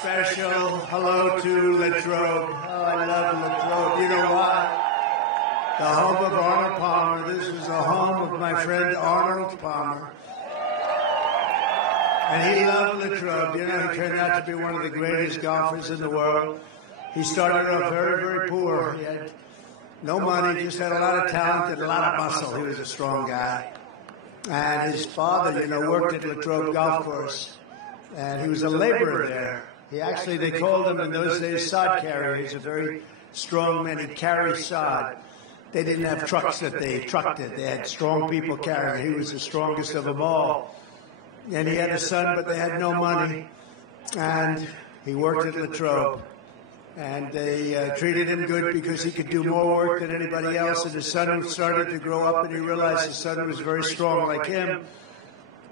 special hello to Latrobe. Oh, I love Latrobe. You know why? The home of Arnold Palmer. This was the home of my friend Arnold Palmer. And he loved Latrobe. You know, he turned out to be one of the greatest golfers in the world. He started off very, very poor. He had no money, just had a lot of talent and a lot of muscle. He was a strong guy. And his father, you know, worked at Latrobe Golf Course. And he was a laborer there. He actually, they called him in those days sod carrier. He's a very strong man. He carried sod. They didn't have trucks that they trucked it. They had strong people carrying it. He was the strongest of them all. And he had a son, but they had no money. And he worked at Latrobe. And they treated him good because he could do more work than anybody else. And his son started to grow up, and he realized his son was very strong like him.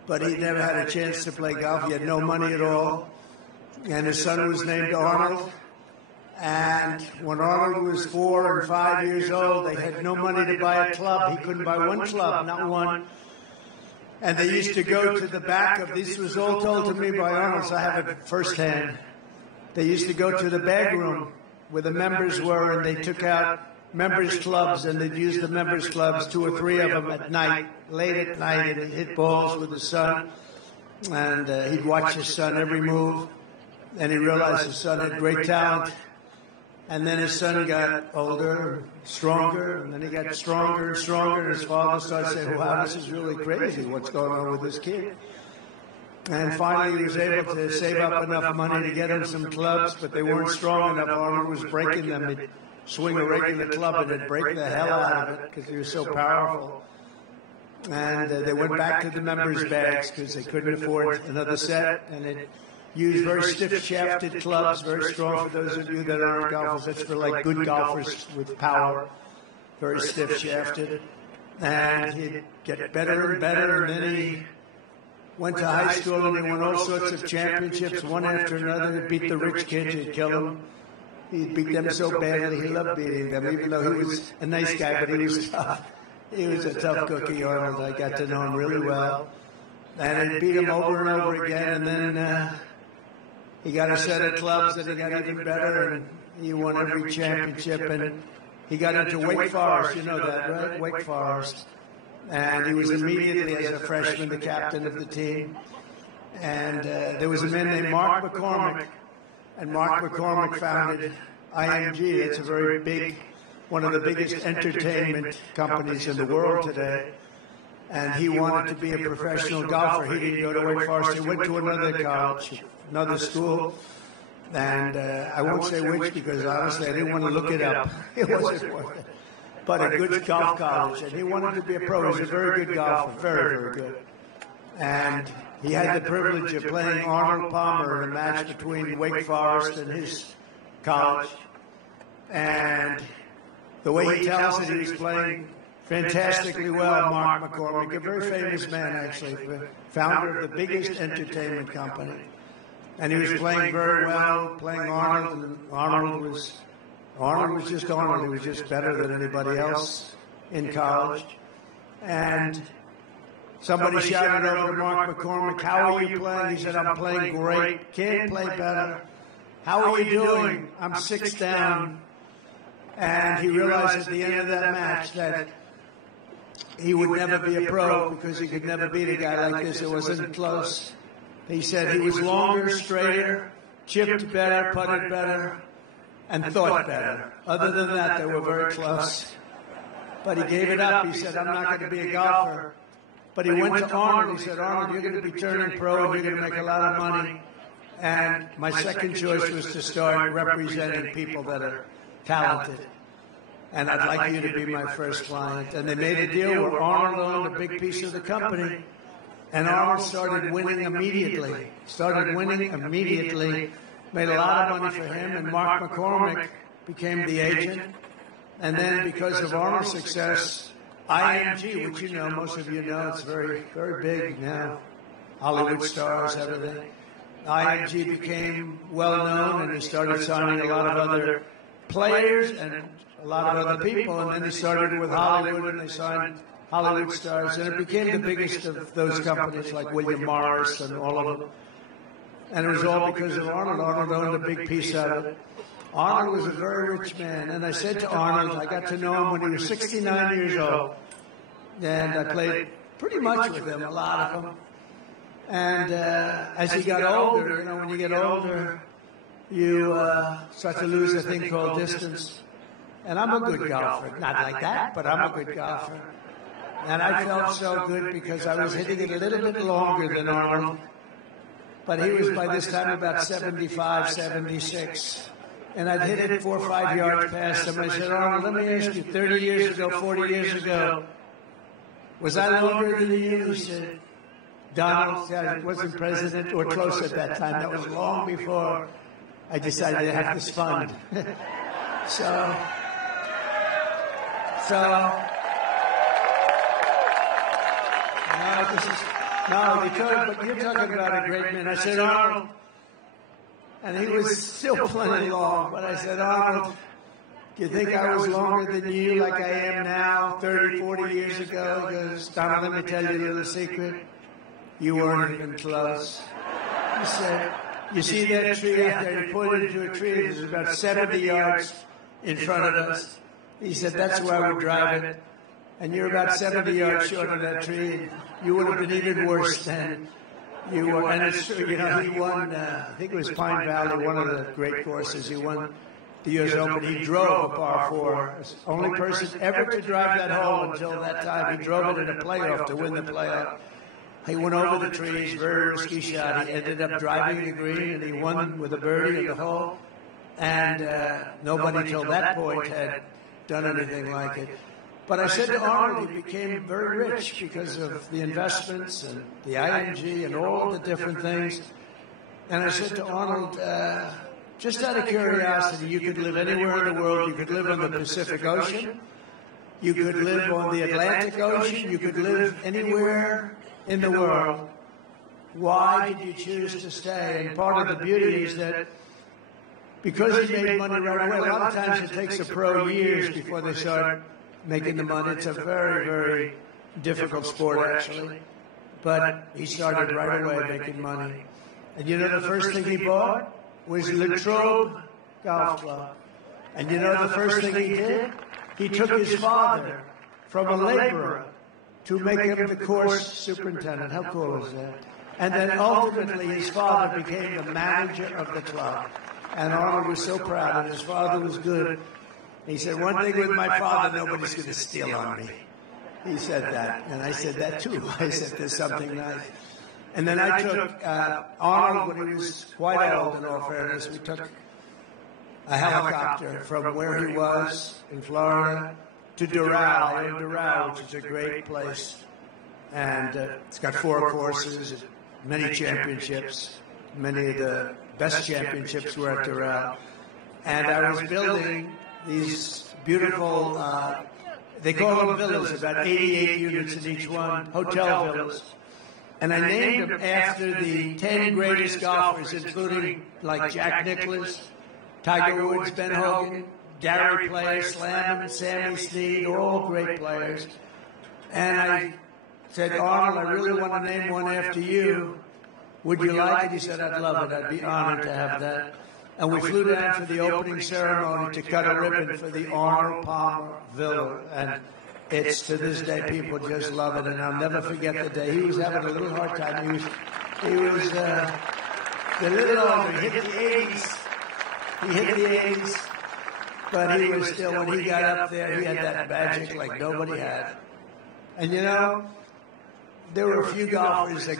But he never had a chance to play golf. He had no money at all. And his son was named Arnold. And when Arnold was 4 and 5 years old, they had no money to buy a club. He couldn't buy one club, not one. And they used to go to the back of, this was all told to me by Arnold, so I have it firsthand. They used to go to the bag room where the members were, and they took out members' clubs, and they'd use the members' clubs, 2 or 3 of them at night, late at night, and he'd hit balls with his son. And he'd watch his son every move, and he realized his son had great talent. And then his son got older, stronger, and then he got stronger and stronger, and his father started saying, wow, this is really crazy, what's going on with this kid? And finally he was able to save up enough money to get him some clubs, but they weren't strong enough. Arnold was breaking them. He'd swing a regular club and it'd break the hell out of it because he was so powerful. And they went back to the members' bags because they couldn't afford another set, and it used very stiff-shafted clubs, very strong. For those of you that aren't golfers, that's for like good golfers with power, very stiff-shafted. And he'd get better and better, and then he went to high school and he won all sorts of championships, one after another. He'd beat the rich kids, he'd kill them. He'd beat them so badly, he loved beating them, even though he was a nice guy, but he was tough. He was a tough cookie, Arnold. I got to know him really well. And I'd beat him over and over again, and then he got a set of clubs that he got even better, and he won every championship. And he got into Wake Forest, you know that, right? Wake Forest. And he was immediately, as a freshman, the captain of the team. And there was a man named Mark McCormick, and Mark McCormick founded IMG. It's a very big, one of the biggest entertainment companies in the world today. And he wanted to be a professional golfer. He didn't go to Wake Forest. He went to another college, another school. And I won't say which because, honestly, I didn't want to look it up. It wasn't worth it. But a good golf college. And he wanted to be a pro. He was a very good golfer, very, very good. And he had the privilege of playing Arnold Palmer in a match between Wake Forest and his college. And the way he tells it, he was playing fantastically well, Mark McCormick, a very famous man, actually, founder of the biggest entertainment company. And he was playing very well, playing Arnold, and Arnold was just Arnold. He was just better than anybody else in college. And somebody shouted over to Mark McCormick, how are you playing? He said, I'm playing great, can't play better. How are you doing? I'm 6 down. And he realized at the end of that match that he would never be a pro because he could never beat a guy like this. It wasn't close. He said he was longer, straighter, chipped better, putted better, and thought better. Other than that, they were very close. But he gave it up. He said, I'm not going to be a golfer. But he went to Arnold. He said, Arnold, you're going to be turning pro and you're going to make a lot of money. And my second choice was to start representing people that are talented. And I'd like you to be my first client. And they made a deal where Arnold owned a big piece of the company. And Arnold started winning immediately. Made a lot of money for him. And Mark McCormick became the agent. And then because of Arnold's success, IMG, which you know, most of you know, it's very, very big now. Hollywood stars, everything. IMG became well known, and he started signing a lot of other players and a lot of other people. And then he started with Hollywood, and they signed Hollywood stars. And it became the biggest of those companies, like William Morris and all of them. And it was all because of Arnold. Arnold owned a big piece of it. Arnold was a very rich man. And I said to Arnold, I got to know him when he was 69 years old. And I played pretty much with him, a lot of them. And as he got older, when you get older, you start to lose a thing called distance. And I'm a good golfer. Not like that, but I'm a good golfer. And I felt so good because I was hitting it a little bit longer than Arnold. But he was by this time about 75, 76. And I'd hit it 4 or 5 yards past him. I said, Arnold, let me ask you, 30 years ago, 40 years ago, was I longer than you? He said, Donald wasn't president or close at that time. That was long before I decided to have this fund. So, but you're talking about a great man. I said, Arnold, and he was still plenty long, but I said, Arnold, do you think I was longer than you like I am now, 30, 40 years ago? He goes, Donald, let me tell you a little secret. You weren't even close. He said, you see that tree out there? He pointed to a tree that was about 70 yards in front of us. He said, that's where we're driving. And you're about 70 yards short of that tree. You would have been even worse then. You were, and it's true, he won, I think it was Pine Valley, one of the great courses. He won the U.S. Open. He drove a par 4. Only person ever to drive that hole until that time. He drove it in a playoff to win the playoff. He went over the trees, very risky shot. He ended up driving the green, and he won with a birdie in the hole. And nobody till that point had done anything like it. But I said to Arnold, he became very rich because of the investments and the IMG and all the different things. And I said to Arnold, just out of curiosity, you could live anywhere in the world. You could live on the Pacific Ocean. You could live on the Atlantic Ocean. You could live anywhere in the world. Why did you choose to stay? And part of the beauty is that because he made money right away, a lot of times it takes a pro years before they start making the money. It's a very, very difficult sport, actually. But he started right away making money. And the first thing he bought was Latrobe Golf Club. And the first thing he did? He took his father from a laborer to make him the course superintendent. How cool is that? And then ultimately his father became the manager of the club. And Arnold was so proud, and his father was good. He said, one thing with my father, nobody's going to steal on me. He said that, and I said that too. I said, there's something nice. And then I took Arnold, when he was quite old, in all fairness, we took a helicopter from where he was in Florida to Doral, in Doral, which is a great place. And it's got 4 courses, many championships. Many of the best championships were at Doral. And I was building these beautiful, they call them villas, about 88 units in each one, hotel villas. And I named them after the 10 greatest golfers, including like Jack Nicklaus, Tiger Woods, Ben Hogan, Gary Player, Slam, Sammy Snead, all great players. And I said, Arnold, I really want to name one after you. Would you like it? He said, I'd love it. I'd be honored to have that. And we flew down for the opening ceremony to cut a ribbon for the Arnold Palmer Villa. And it's, to this day, people just love it. And I'll never forget the day. He was having a little hard time. He was a little older. He hit the 80s. He hit the 80s. But he was still, when he got up there, he had that magic like nobody had. And there were a few golfers that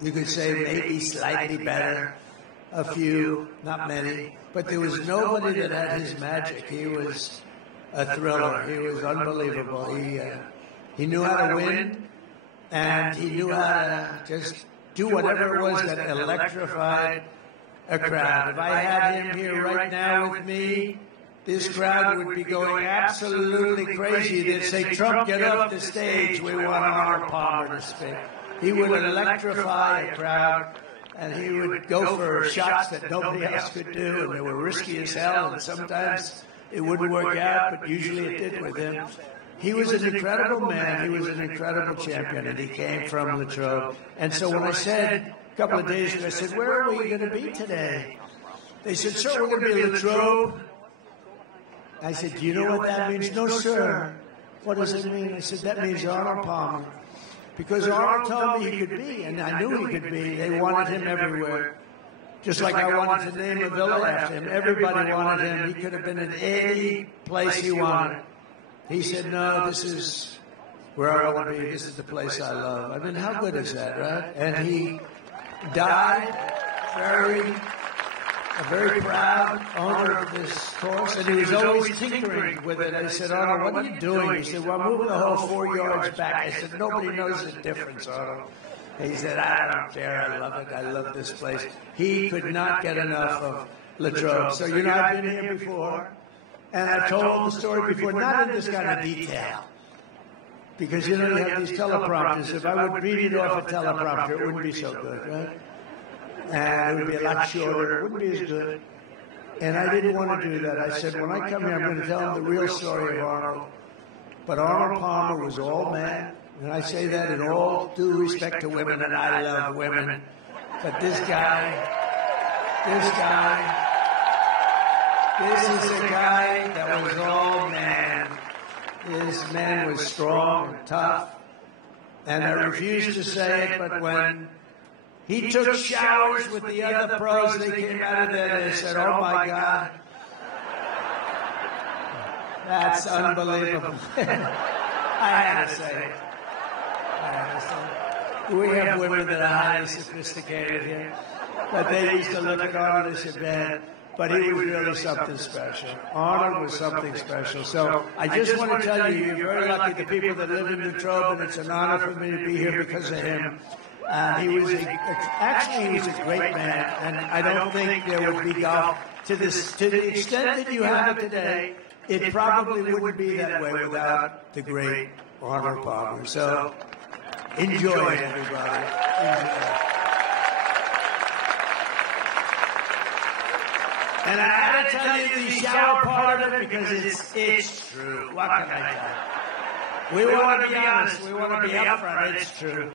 you could say maybe slightly better. A few, not many, but there was nobody that had his magic. He was a thriller. He was unbelievable. He knew how to win, and he knew how to just do whatever it was that electrified a crowd. If I had him here right now with me, this crowd would be going absolutely crazy. They'd say, Trump, get off the stage. We want Arnold Palmer to speak. He would electrify a crowd. And he would go for shots that nobody else could do, and they were risky as hell, and sometimes it wouldn't work out, but usually it did with him. He was an incredible man. He was an incredible champion, and he came from Latrobe. And so when I said, couple of days ago. I said, where are we going to be today? They said, sir, we're going to be in Latrobe. I said, do you know what that means? No, sir. What does it mean? I said, that means Arnold Palmer. Because Arnold told me he could be, and I knew he could be. They wanted him everywhere. Just like I wanted to name a villa after him. Everybody wanted him. He could have been in any place he wanted. He said, no, this is where I want to be. This is the place I love. I mean, how good is that, right? And he died a very proud owner of this course, and he was always tinkering with it. I said, Arnold, what are you doing? He said, well, I'm moving the whole 4 yards back. I said, nobody knows the difference, Arnold. He said, I don't care. I love it. I love this place. He could not get enough of Latrobe. So, you know, I've been here before, and I've told the story before, not in this kind of detail. Because, you know, you have these teleprompters. If I would read it off a teleprompter, it wouldn't be so good, right? And it would be a lot shorter. It wouldn't be as good. And I didn't want to do that. I said, when I come here, I'm going to tell them the real story of Arnold. But Arnold Palmer was all man. And I say that in all due respect to women, and I love women. But this is a guy that was all man. His man was strong and tough. And I refuse to say it, but when he took showers with the other pros, they came out of there and they said, oh my God, that's unbelievable. I had to say it. We have women that are highly sophisticated here, but they used to look at Arnold and say, man, but he was really something special. Arnold was something special. So I just want to tell you, you're very lucky, the people that live in Latrobe, and it's an honor for me to be here because of him. He was a great man, and I don't think there would be golf to the extent that you have it today. It probably wouldn't be that way without the great Arnold Palmer. So enjoy it, everybody. Enjoy. And I had to tell you the shower part of it because it's true. What can I tell you? We want to be honest. We want to be upfront. It's true.